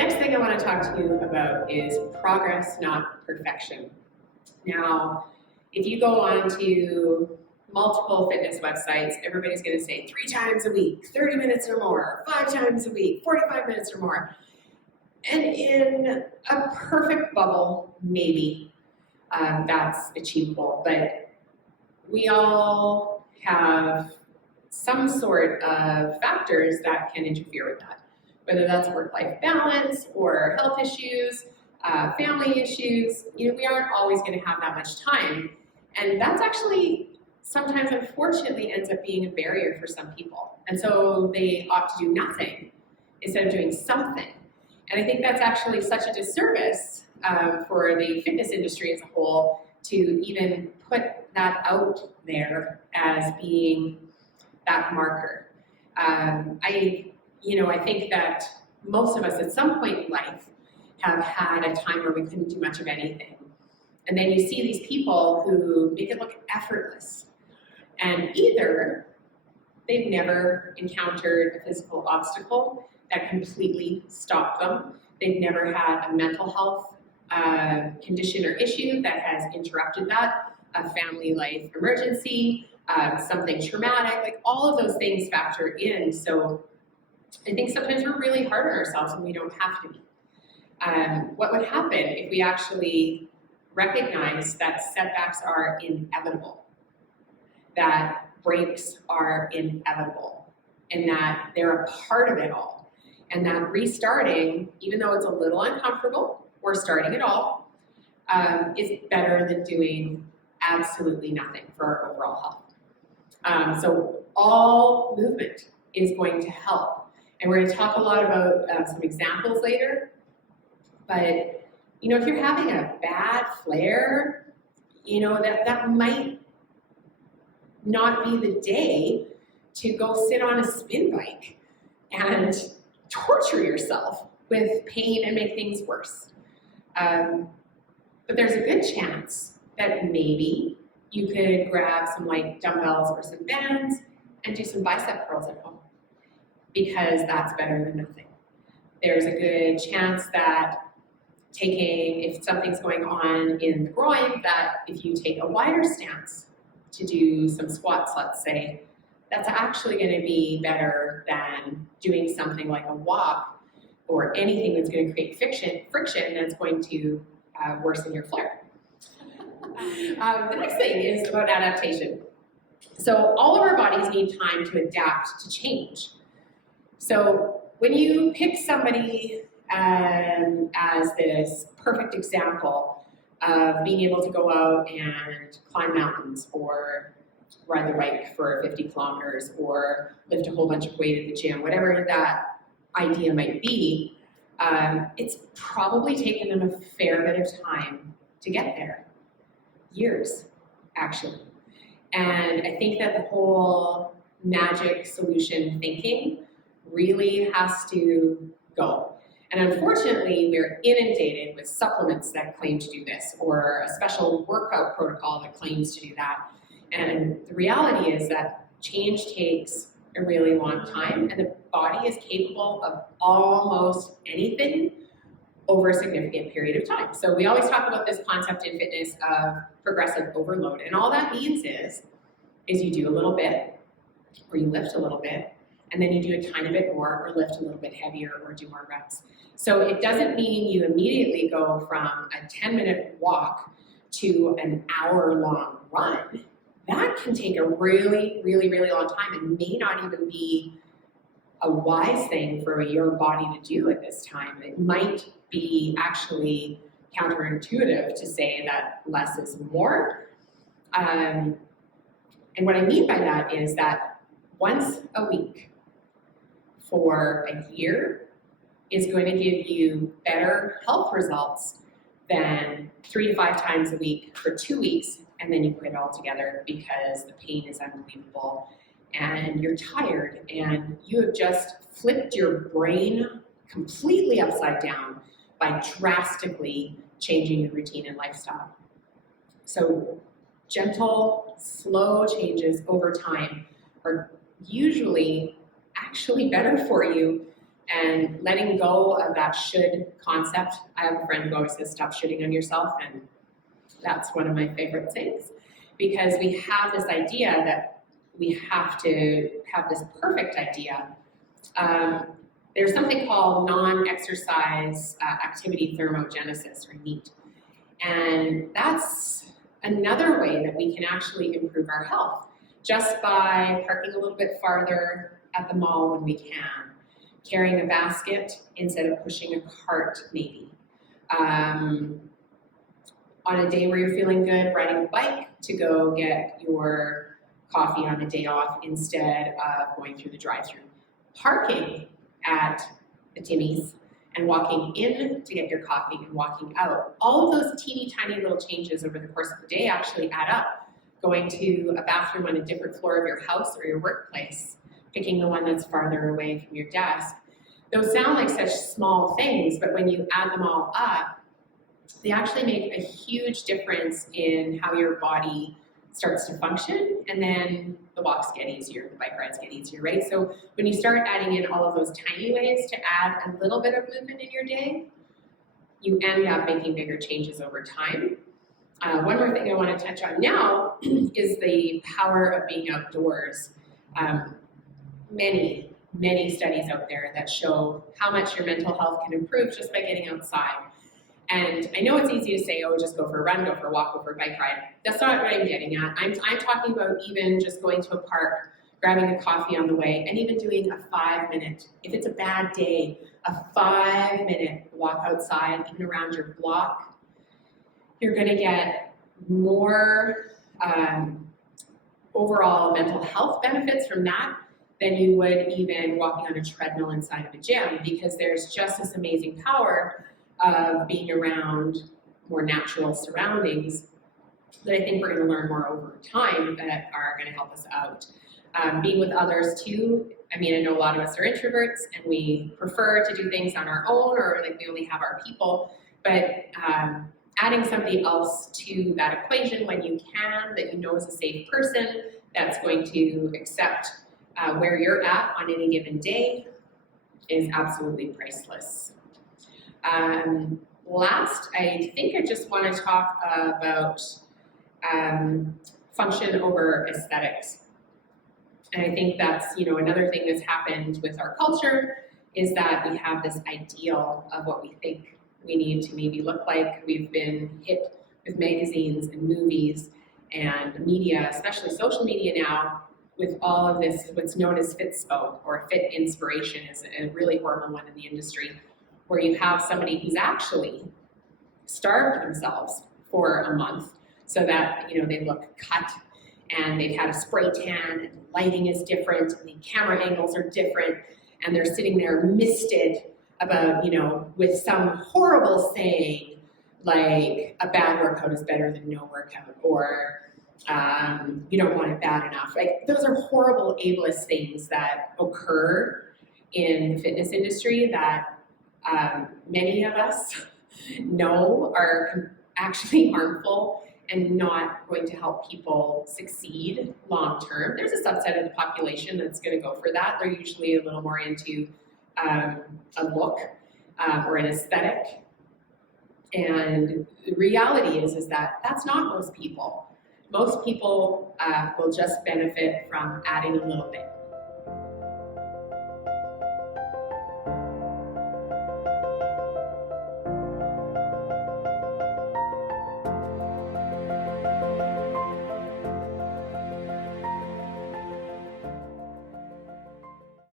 next thing I want to talk to you about is progress, not perfection. Now, if you go on to multiple fitness websites, everybody's going to say 3 times a week, 30 minutes or more, 5 times a week, 45 minutes or more. And in a perfect bubble, maybe that's achievable, but we all have some sort of factors that can interfere with that, whether that's work-life balance or health issues, family issues. We aren't always going to have that much time, and that's actually sometimes, unfortunately, ends up being a barrier for some people, and so they opt to do nothing instead of doing something. And I think that's actually such a disservice for the fitness industry as a whole to even put that out there as being that marker. I think that most of us at some point in life have had a time where we couldn't do much of anything. And then you see these people who make it look effortless. And either they've never encountered a physical obstacle that completely stopped them. They've never had a mental health condition or issue that has interrupted that, a family life emergency, something traumatic, like all of those things factor in. So I think sometimes we're really hard on ourselves when we don't have to be. What would happen if we actually recognize that setbacks are inevitable, that breaks are inevitable, and that they're a part of it all, and that restarting, even though it's a little uncomfortable, or starting at all, is better than doing absolutely nothing for our overall health. So all movement is going to help. And we're going to talk a lot about some examples later. But, if you're having a bad flare, that might not be the day to go sit on a spin bike and torture yourself with pain and make things worse. But there's a good chance that maybe you could grab some light dumbbells or some bands and do some bicep curls at home, because that's better than nothing. There's a good chance that if something's going on in the groin, that if you take a wider stance to do some squats, let's say, that's actually going to be better than doing something like a walk or anything that's going to create friction that's going to worsen your flare. The next thing is about adaptation. So all of our bodies need time to adapt to change. So when you pick somebody as this perfect example of being able to go out and climb mountains or ride the bike for 50 kilometers or lift a whole bunch of weight at the gym, whatever that idea might be, it's probably taken them a fair bit of time to get there. Years, actually. And I think that the whole magic solution thinking really has to go. And unfortunately, we're inundated with supplements that claim to do this, or a special workout protocol that claims to do that. And the reality is that change takes a really long time, and the body is capable of almost anything over a significant period of time. So we always talk about this concept in fitness of progressive overload, and all that means is you do a little bit, or you lift a little bit, and then you do a tiny bit more, or lift a little bit heavier, or do more reps. So it doesn't mean you immediately go from a 10-minute walk to an hour-long run. That can take a really, really, really long time and may not even be a wise thing for your body to do at this time. It might be actually counterintuitive to say that less is more. And what I mean by that is that once a week for a year is going to give you better health results than 3 to 5 times a week for 2 weeks, and then you quit altogether because the pain is unbelievable and you're tired and you have just flipped your brain completely upside down by drastically changing your routine and lifestyle. So gentle, slow changes over time are usually actually better for you and letting go of that should concept. I have a friend who always says, stop shitting on yourself, and that's one of my favorite things, because we have this idea that we have to have this perfect idea. There's something called non-exercise activity thermogenesis, or NEAT. And that's another way that we can actually improve our health, just by parking a little bit farther at the mall when we can, carrying a basket instead of pushing a cart maybe. On a day where you're feeling good, riding a bike to go get your coffee on a day off instead of going through the drive-thru. Parking at the Timmy's and walking in to get your coffee and walking out. All of those teeny tiny little changes over the course of the day actually add up. Going to a bathroom on a different floor of your house or your workplace, picking the one that's farther away from your desk. Those sound like such small things, but when you add them all up, they actually make a huge difference in how your body starts to function, and then the walks get easier, the bike rides get easier, right? So when you start adding in all of those tiny ways to add a little bit of movement in your day, you end up making bigger changes over time. One more thing I want to touch on now is the power of being outdoors. Many studies out there that show how much your mental health can improve just by getting outside. And I know it's easy to say, oh, just go for a run, go for a walk, go for a bike ride. That's not what I'm getting at. I'm talking about even just going to a park, grabbing a coffee on the way, and even doing a 5-minute, if it's a bad day, a 5-minute walk outside, even around your block. You're gonna get more overall mental health benefits from that than you would even walking on a treadmill inside of a gym, because there's just this amazing power of being around more natural surroundings that I think we're going to learn more over time that are going to help us out. Being with others too. I mean, I know a lot of us are introverts and we prefer to do things on our own, or like we only have our people, but adding somebody else to that equation when you can, that you know is a safe person, that's going to accept where you're at on any given day, is absolutely priceless. Last, I think I just want to talk about function over aesthetics. And I think that's, another thing that's happened with our culture is that we have this ideal of what we think we need to maybe look like. We've been hit with magazines and movies and media, especially social media now, with all of this, what's known as Fitspo, or fit inspiration is a really horrible one in the industry, where you have somebody who's actually starved themselves for a month so that, they look cut and they've had a spray tan and the lighting is different and the camera angles are different and they're sitting there misted about, with some horrible saying like a bad workout is better than no workout, or you don't want it bad enough. Like, those are horrible ableist things that occur in the fitness industry that many of us know are actually harmful and not going to help people succeed long term. There's a subset of the population that's going to go for that. They're usually a little more into a look or an aesthetic. And the reality is that that's not most people. Most people will just benefit from adding a little bit.